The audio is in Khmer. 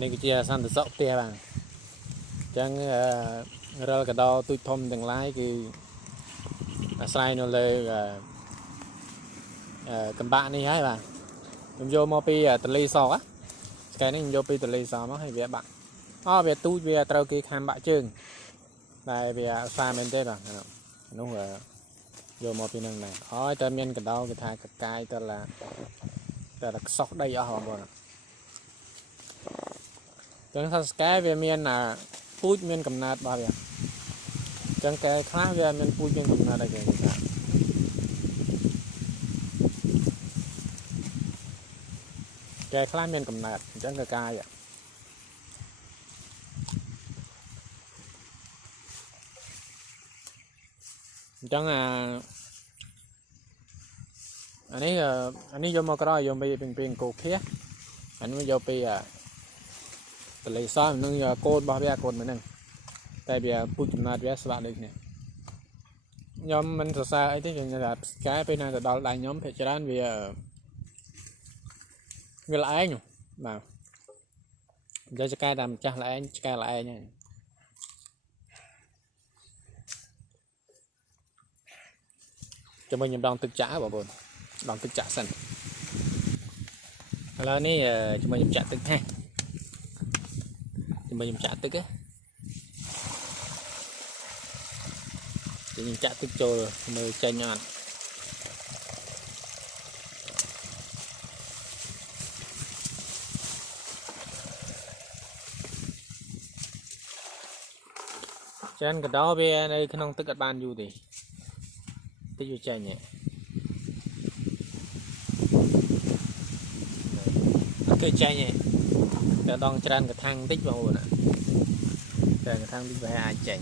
នេះគឺជាសន្តិសុខផ្ទះបាទអញ្ចឹងរាល់កដោទូចធំទាំងឡាយគឺអាស្រ័យនៅលើកំបាក់នេះហើយបាទខ្ញុំយកមកពីទន្លេសកស្កែនេះខ្ញុំយកពីទន្លេសកមកហើយវាបាក់វាទូចវាត្រូវគេខាំបាក់ជើងតែវាឧស្សាហ៍មែនទេបាទនោះយកមកពីនឹងដែរហើយតែមានកដោគេថាកកាយតែខ្សោះដីអស់បងប្អូនចឹងថាស្កែវាមានពូជមានកំណើតរបស់វាចឹងកែខ្លះវាមានពូជមានកំណើតអីគេថាកែខ្លះមានកំណើតអញ្ចឹងកកាយអញ្ចឹងអានេះយកមកក្រោយយកពីពីអង្គរខៀសអានេះយកពីទន្លេសកនឹងកូនរបស់វាកូនមួយហ្នឹងតែវាពូជកំណើតវាស្វាក់ដូចនេះខ្ញុំមិនសរសើរអីទេខ្ញុំថាស្កែពេលណាទៅដល់ដៃខ្ញុំភាគច្រើនវាល្អឯងបាទនិយាយឆ្កែតាមម្ចាស់ល្អឯងឆ្កែល្អឯងហ្នឹងចាំខ្ញុំដងទឹកចាក់បងប្អូនដងទឹកចាក់សិនឥឡូវនេះចាំខ្ញុំចាក់ទឹកហេះខ្ញុំចាក់ទឹកខ្ញុំចាក់ទឹកចូលមើលចេញអត់ច្រើនកដោវានៅក្នុងទឹកអត់បានយូរទេតិចវាចេញអត់គេចេញទេតែដងច្រើនកថាំងតិចបងប្អូនច្រើនកថាំងតិចវាអាចចេញ